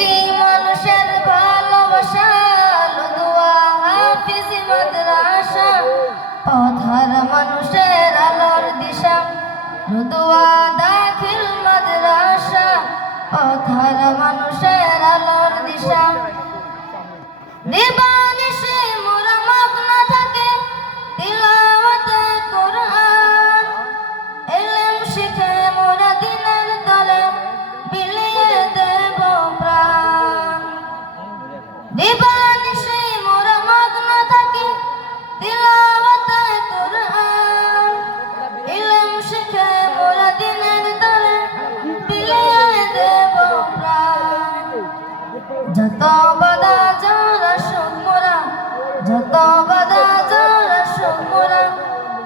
প্রতিটি মানুষের ভালোবাসা লুদুয়া হাফিজ মাদ্রাসা পথহারা মানুষের আলোর দিশা লুদুয়া দাখিল মাদ্রাসা পথহারা মানুষের আলোর দিশা দিবানিশি মোরা মগ্ন থাকে তিলাওয়াতে কুরআন ইলম শিখে মোরা দিনের তলে বিলিয়ে দেব প্রাণ দিবানিশি মোরা মগ্ন থাকে তিলাওয়াতে কুরআন ইলম শিখে মোরা দিনের তলে বিলিয়ে দেব প্রাণ যত বাধা যারা মোরা যত বাধা যারা মোরা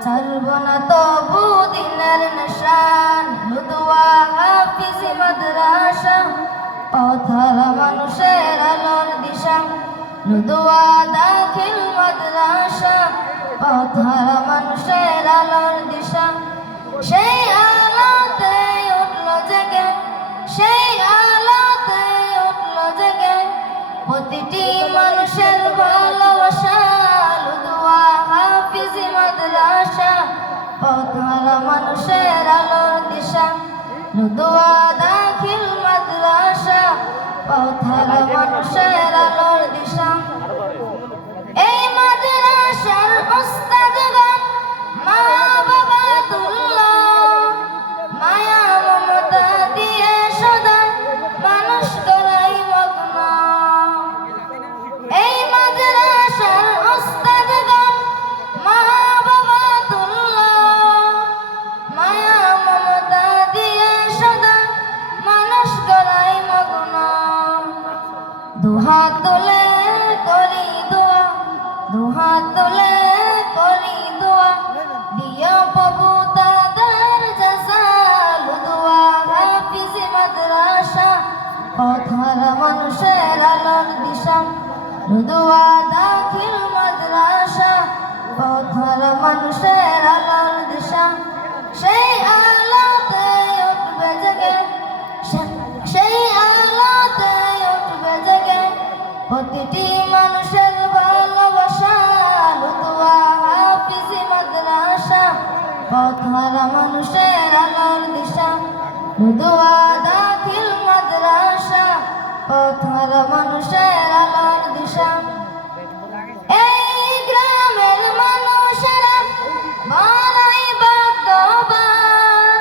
ছাড়ব না তবু দিনের নিশান লুদুয়া হাফিজ মাদ্রাসা পথহারা মানুষের আলোর দিশা লুদুয়া দাখিল মাদ্রাসা পথহারা মানুষের আলোর দিশা সেই আলোতে উঠল জেগে সেই আলোতে উঠল জেগে প্রতিটি মানুষের ভালোবাসা লুদুয়া হাফিজ মাদ্রাসা পথহারা মানুষের আলোর দিশা লুদুয়া দাখিল মাদ্রাসা পথহারা মানুষের আলোর দিশা এই মাদ্রাসার উস্তাদগণ মা বাবা তুল্লাহ মায়া মমতা দিয়ে সদা মানুষ করাই মগ্ন এই মাদ্রাসার উস্তাদগণ মা বাবা তুল্লাহ মায়া মমতা দিয়ে সদা মানুষ করাই মগ্ন দুহাত তুলে করি দোয়া দুহাত তুলে করি দোয়া দিও প্রভু তাদের জাযা লুদুয়া হাফিজ মাদ্রাসা পথহারা মানুষের আলোর দিশা লুদুয়া দাখিল মাদ্রাসা পথহারা মানুষের আলোর দিশা সেই আলোতে উঠবে জেগে সেই আলোতে উঠবে জেগে প্রতিটি মানুষের ভালোবাসা লুদুয়া হাফিজ মাদ্রাসা পথহারা মানুষের আলোর দিশা লুদুয়া দাখিল মাদ্রাসা পথহারা মানুষের আলোর দিশা এই গ্রামের মানুষেরা বড়ই ভাগ্যবান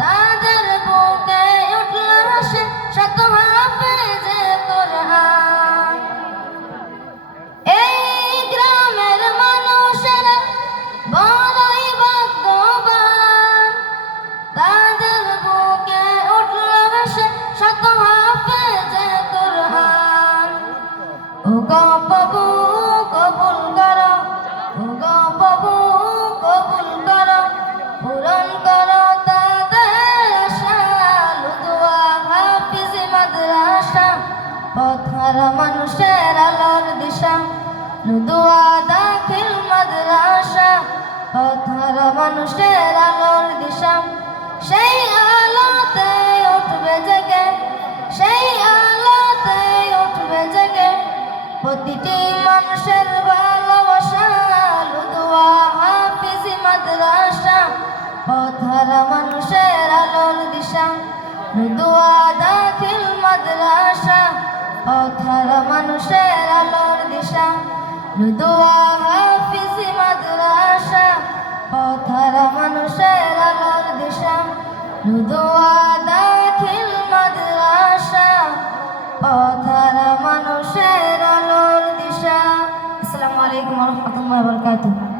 তাদের বুকে উঠল সে শত হাফেজে কোরআন এই গ্রামের মানুষেরা বড়ই ভাগ্যবান তাদের বুকে উঠল সে শত হাফেজে কোরআন ও গো প্রভু কবুল করো ও গো প্রভু কবুল করো পূরণ করো তাদের আশা লুদুয়া হাফিজ মাদ্রাসা পথহারা মানুষের আলোর দিশা লুদুয়া দাখিল মাদ্রাসা পথহারা মানুষের আলোর দিশা সেই আলোতে উঠবে জেগে সেই আলোতে উঠবে জেগে প্রতিটি মানুষের ভালোবাসা লুদুয়া হাফিজ মাদ্রাসা পথহারা মানুষের আলোর দিশা লুদুয়া দাখিল মাদ্রাসা পথহারা মানুষের আলোর দিশা লুদুয়া হাফিজ মাদ্রাসা পথহারা মানুষের আলোর দিশা লুদুয়া দাখিল মাদ্রাসা পথহারা মানুষের আলোর দিশা। আসসালামু আলাইকুম ওয়া রাহমাতুল্লাহি ওয়া বারাকাতুহু।